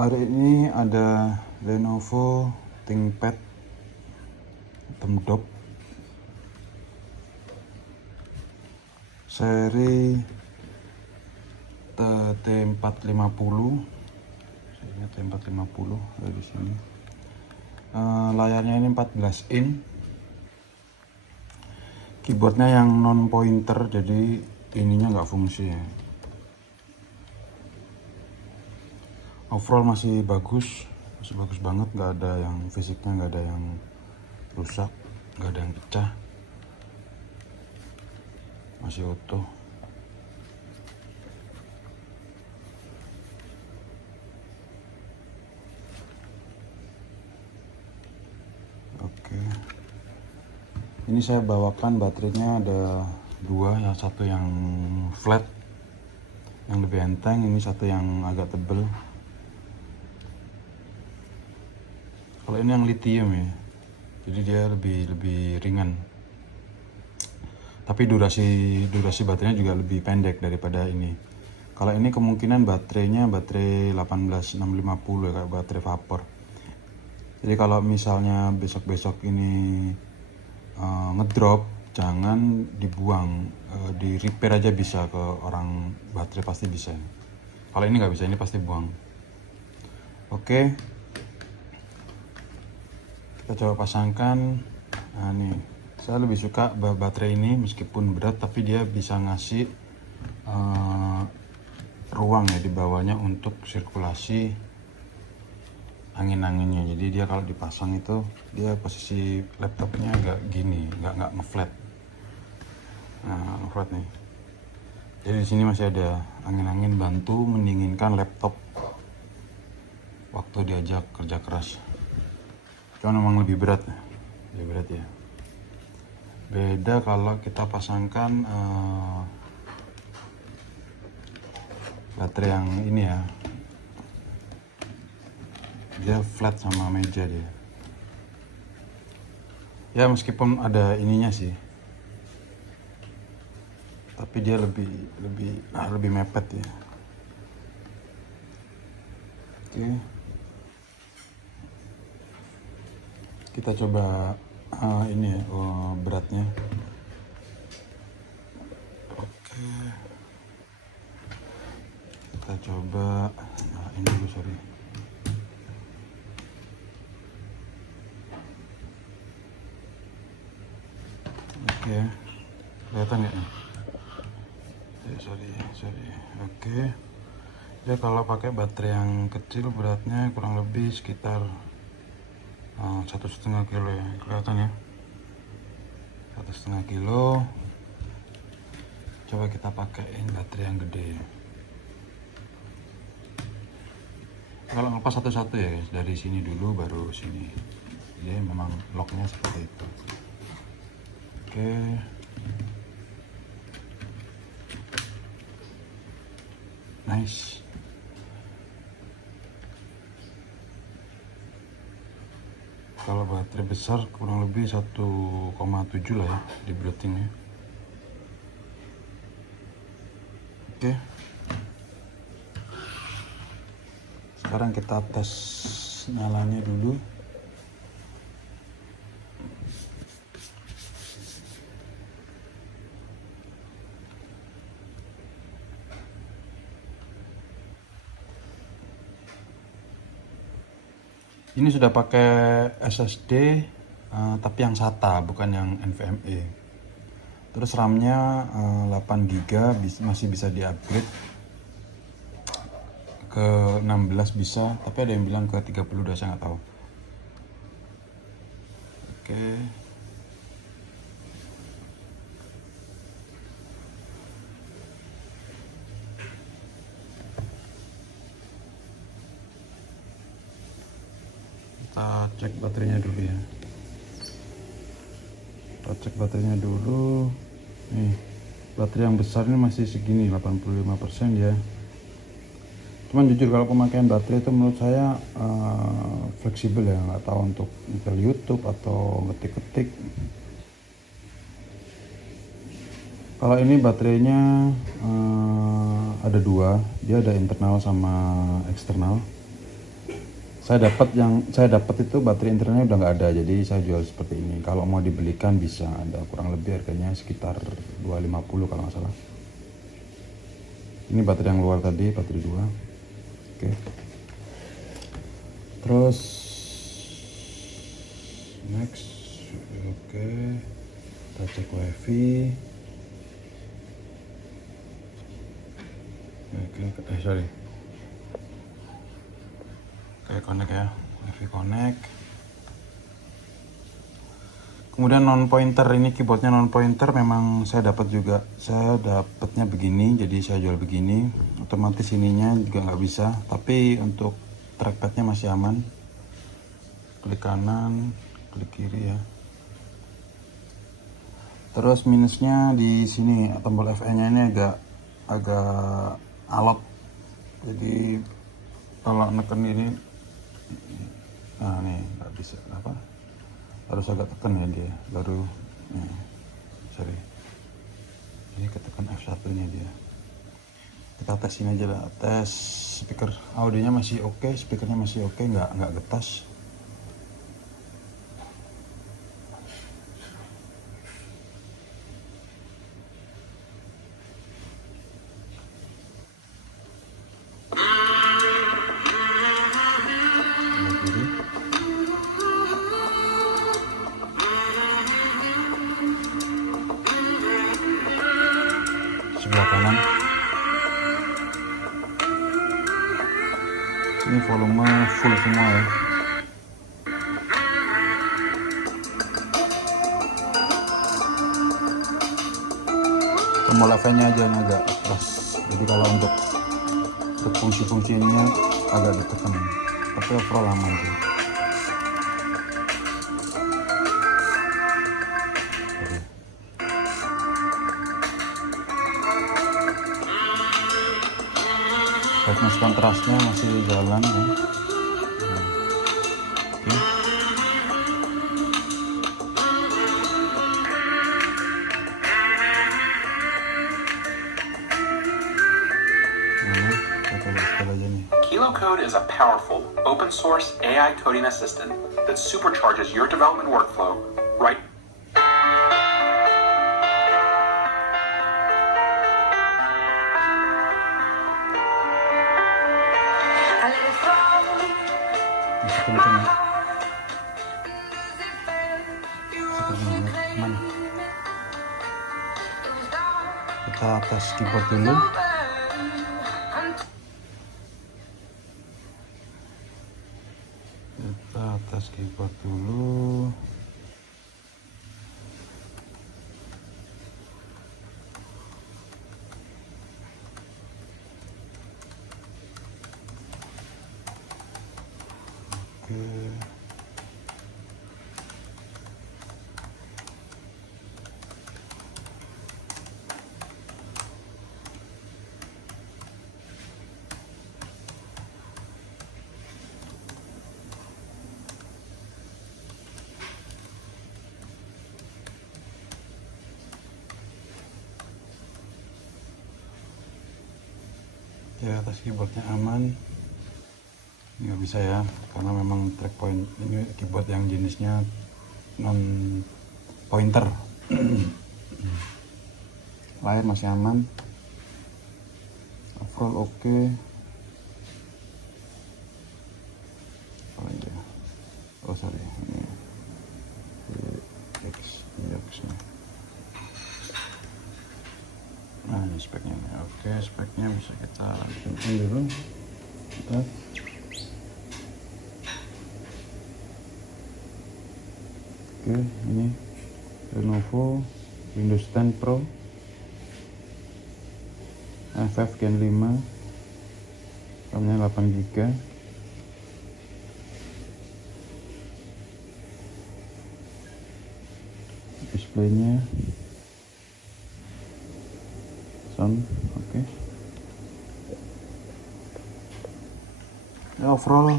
Hari ini ada Lenovo ThinkPad hitam dop seri T450. Ini T450 ada di sini. Layarnya ini 14 in. Keyboardnya yang non pointer, jadi ininya nggak fungsi ya. Overall masih bagus banget, nggak ada yang fisiknya, nggak ada yang rusak, nggak ada yang pecah, masih utuh. Oke, ini saya bawakan baterainya ada dua, yang satu yang flat yang lebih enteng, ini satu yang agak tebel. Kalau ini yang lithium ya, jadi dia lebih ringan, tapi durasi baterainya juga lebih pendek daripada ini. Kalau ini kemungkinan baterai 18650 ya, kayak baterai vapor. Jadi kalau misalnya besok ini ngedrop, jangan dibuang, di repair aja bisa ke orang baterai, pasti bisa. Kalau ini nggak bisa, ini pasti buang. Oke, kita coba pasangkan. Nah nih, saya lebih suka baterai ini, meskipun berat tapi dia bisa ngasih ruang ya di bawahnya untuk sirkulasi angin-anginnya. Jadi dia kalau dipasang itu, dia posisi laptopnya agak gini, nggak ngeflat. Nah, ngeflat nih. Jadi di sini masih ada angin-angin, bantu mendinginkan laptop waktu diajak kerja keras. Cuma memang lebih berat ya. Beda kalau kita pasangkan baterai yang ini ya, dia flat sama meja dia. Ya meskipun ada ininya sih, tapi dia lebih mepet ya. Oke, kita coba ini ya, beratnya. Oke, kita coba ini dulu, sorry. Oke, kelihatan nggak nih? Sorry. Oke, dia kalau pakai baterai yang kecil beratnya kurang lebih sekitar 1,5 kilo ya, kelihatan ya, 1,5 kilo. Coba kita pakaiin baterai yang gede. Kalau ngelepas satu-satu ya guys, dari sini dulu baru sini. Jadi memang locknya seperti itu. Oke, nice. Kalau baterai besar kurang lebih 1,7 lah ya di breathingnya. Oke, sekarang kita tes nyalanya dulu. Ini sudah pakai SSD, tapi yang SATA, bukan yang NVMe. Terus RAM-nya 8 GB, masih bisa di-upgrade ke 16 bisa, tapi ada yang bilang ke 32, saya nggak tahu. Oke. Kita cek baterainya dulu ya. Kita cek baterainya dulu. Nih, baterai yang besar ini masih segini, 85% ya. Cuman jujur kalau pemakaian baterai itu menurut saya fleksibel ya, nggak tahu untuk nyetel YouTube atau ngetik-ketik. Kalau ini baterainya ada dua, dia ada internal sama eksternal. saya dapat itu baterai internalnya udah nggak ada, jadi saya jual seperti ini. Kalau mau dibelikan bisa, ada kurang lebih harganya sekitar 250 kalau nggak salah. Ini baterai yang luar tadi, baterai 2. Oke. Terus next, oke, kita cek wifi. Sorry. Oke, connect ya, wifi connect. Kemudian non pointer, ini keyboardnya non pointer, memang saya dapat juga, saya dapatnya begini, jadi saya jual begini. Otomatis ininya juga nggak bisa, tapi untuk trackpadnya masih aman. Klik kanan, klik kiri ya. Terus minusnya di sini, tombol FN-nya ini agak alot, jadi kalau neken ini, nah nih nggak bisa, apa, harus agak tekan ya dia baru, sorry, ini ketekan F1 nya dia. Kita tes ini aja lah, tes speaker, audionya masih oke, speakernya masih oke, nggak getas. Sebelah kanan ini volume full semua ya. Tombol FN-nya aja yang agak keras, jadi kalau untuk fungsi-fungsi ininya agak ditekan, tapi overall aman sih. Brightness kontrasnya masih jalan ya. Oke. Kilo Code is a powerful, open-source AI coding assistant that supercharges your development workflow right. Masih kenceng ya. Aman. Kita tes keyboard dulu. Kita tes keyboard dulu. Oke. Ya, atas keyboardnya aman. Ini nggak bisa ya, karena memang track point ini keyboard yang jenisnya non pointer. Layar masih aman, overall oke. Apa lagi ya? Oh sorry, ini X-nya. Nah ini speknya nih. Oke, speknya bisa kita tunjukkan dulu. Bentar. Oke, ini Lenovo Windows 10 Pro FF Gen 5, RAM-nya 8GB, displaynya sound oke. Ya, overall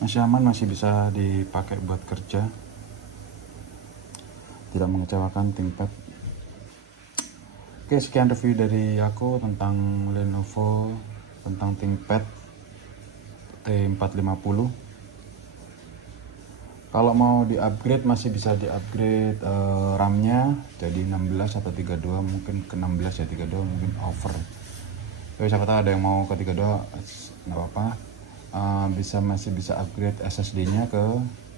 masih aman, masih bisa dipakai buat kerja, tidak mengecewakan ThinkPad. Oke, sekian review dari aku tentang Lenovo, tentang ThinkPad. T450. Kalau mau di upgrade masih bisa di upgrade RAM-nya jadi 16 atau 32, mungkin ke 16 ya, 32 mungkin over. Tapi siapa tahu ada yang mau ke 32, nggak apa-apa. Masih bisa upgrade SSD-nya ke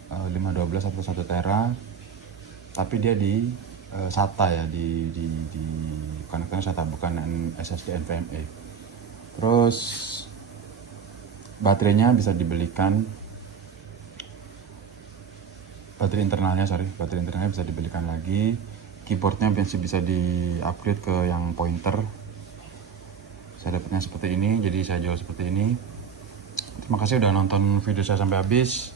512 atau 1 tera. Tapi dia di SATA ya, di bukan SATA, bukan SSD NVMe. Terus baterainya bisa dibelikan, baterai internalnya bisa dibelikan lagi. Keyboardnya masih bisa di upgrade ke yang pointer. Saya dapatnya seperti ini, jadi saya jual seperti ini. Terima kasih udah nonton video saya sampai habis.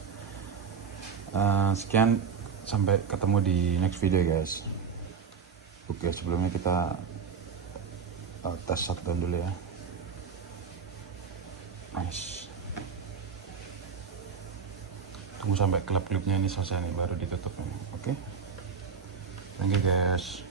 Sekian, sampai ketemu di next video guys. Oke, sebelumnya kita tes shutdown dulu ya. Nice. Tunggu sampai klip-klipnya ini selesai nih, baru ditutup nih. Oke. Thank you guys.